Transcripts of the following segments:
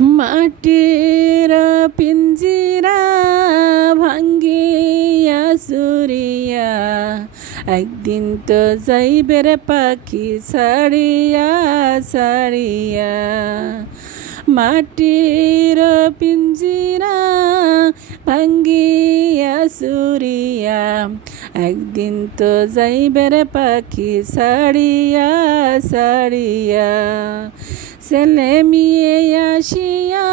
মাটির পিঞ্জিরা ভাঙ্গিয়া সুরিয়া, একদিন তো যাইবে রে পাখি ছাড়িয়া ছাড়িয়া। মাটির পিঞ্জিরা ভাঙ্গিয়া সুরিয়া, একদিন তো যাইবে রে পাখি ছাড়িয়া ছাড়িয়া। ছেলে মেয়ে আসিয়া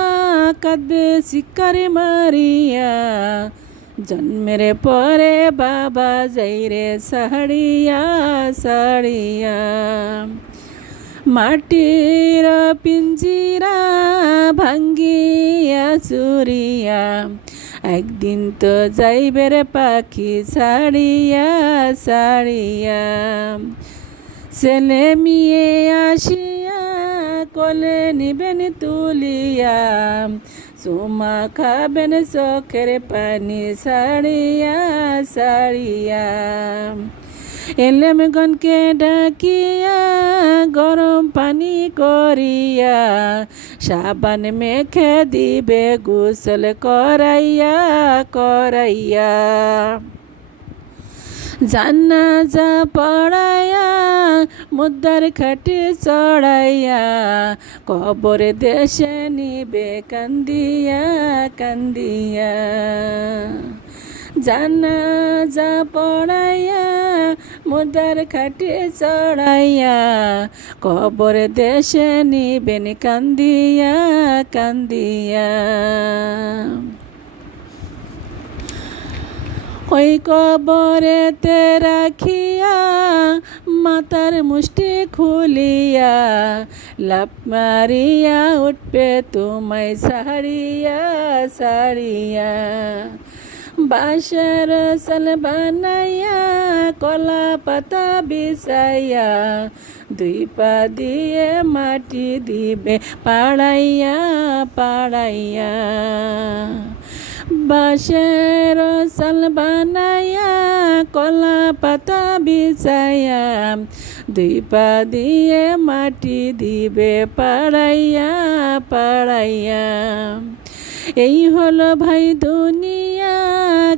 কাঁদবে চিৎকার মারিয়া, জন্মের পরে বাবা যাইরে ছাড়িয়া ছাড়িয়া। মাটির পিঞ্জিরা ভাঙ্গিয়া চুরিয়া, একদিন তো যাইবে রে পাখি ছাড়িয়া ছাড়িয়া। ছেলে মেয়ে আসিয়া কোলে নিবেন তুলিয়া, চুমা খাবেন চোখের পানি ছাড়িয়া ছাড়িয়া। এলেম গনকে ডাকিয়া গরম পানি করিয়া, সাবান মেখে দিবে গোসল করাইয়া করাইয়া। জানাজা পড়াইয়া মুদ্দার খাটে চড়াইয়া, কবর দেশে নিবে কান্দিয়া কান্দিয়া। জানাজা পড়াইয়া মুদ্দার খাটে চড়াইয়া, কবর দেশে নিবেন কান্দিয়া কান্দিয়া। ওই কবরেতে রাখিয়া মাতার মুষ্টি খুলিয়া, লাফ মারিয়া উঠবে তোমায় ছাড়িয়া ছাড়িয়া। বাঁশের সাল বানাইয়া কলা পাতা বিছাইয়া, দুই পা দিয়ে মাটি দিবে পাড়াইয়া পাড়াইয়া। বাঁশের সাল বানাইয়া কলা পাতা বিছাইয়া, দুই পা দিয়ে মাটি দিবে পাড়াইয়া পাড়াইয়া। এই হলো ভাই দুনিয়া,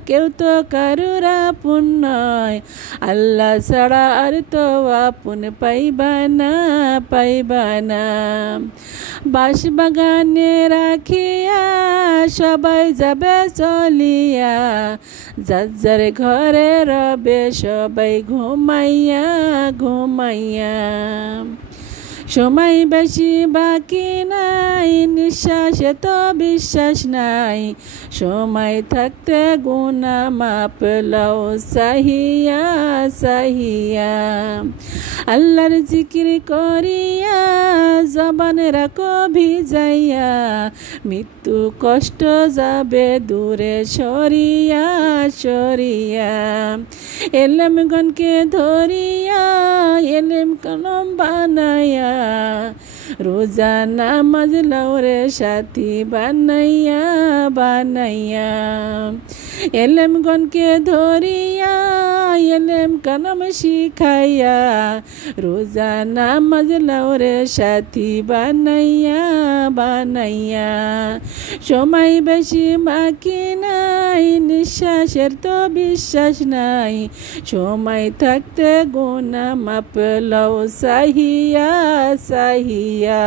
কেউ তো কারুর আপন নয়, আল্লাহ ছাড়া আর তো আপন পাইবা না পাইবা না। বাঁশবাগানে রাখিয়া সবাই যাবে চলিয়া, যার যার ঘরে রবে সবাই ঘুমাইয়া ঘুমাইয়া। সময় বেশি বাকি নাই, নিঃশ্বাসে তো বিশ্বাস নাই, সময় থাকতে গুনা মাপ লও সাহিয়া সাহিয়া। আল্লাহর জিকির করিয়া জবান রাখো ভিজাইয়া, মৃত্যু কষ্ট যাবে দূরে সরিয়া সরিয়া। এলেম গনকে ধরিয়া এলেম কলম বানাইয়া, রোজা নামাজ লাউরে সাথী বানাইয়া বানাইয়া। এলেম গনকে ধরিয়া এলেম কলম শিখাইয়া, রোজা নামাজ লাউরে সাথী বানাইয়া বানাইয়া। সময় বেশি বাকি নাই, নিঃশ্বাসের তো বিশ্বাস নাই, সময় থাকতে গুনাহ মাপ লও সাহিয়া সাহিয়া।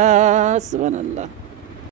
সুবহানাল্লাহ।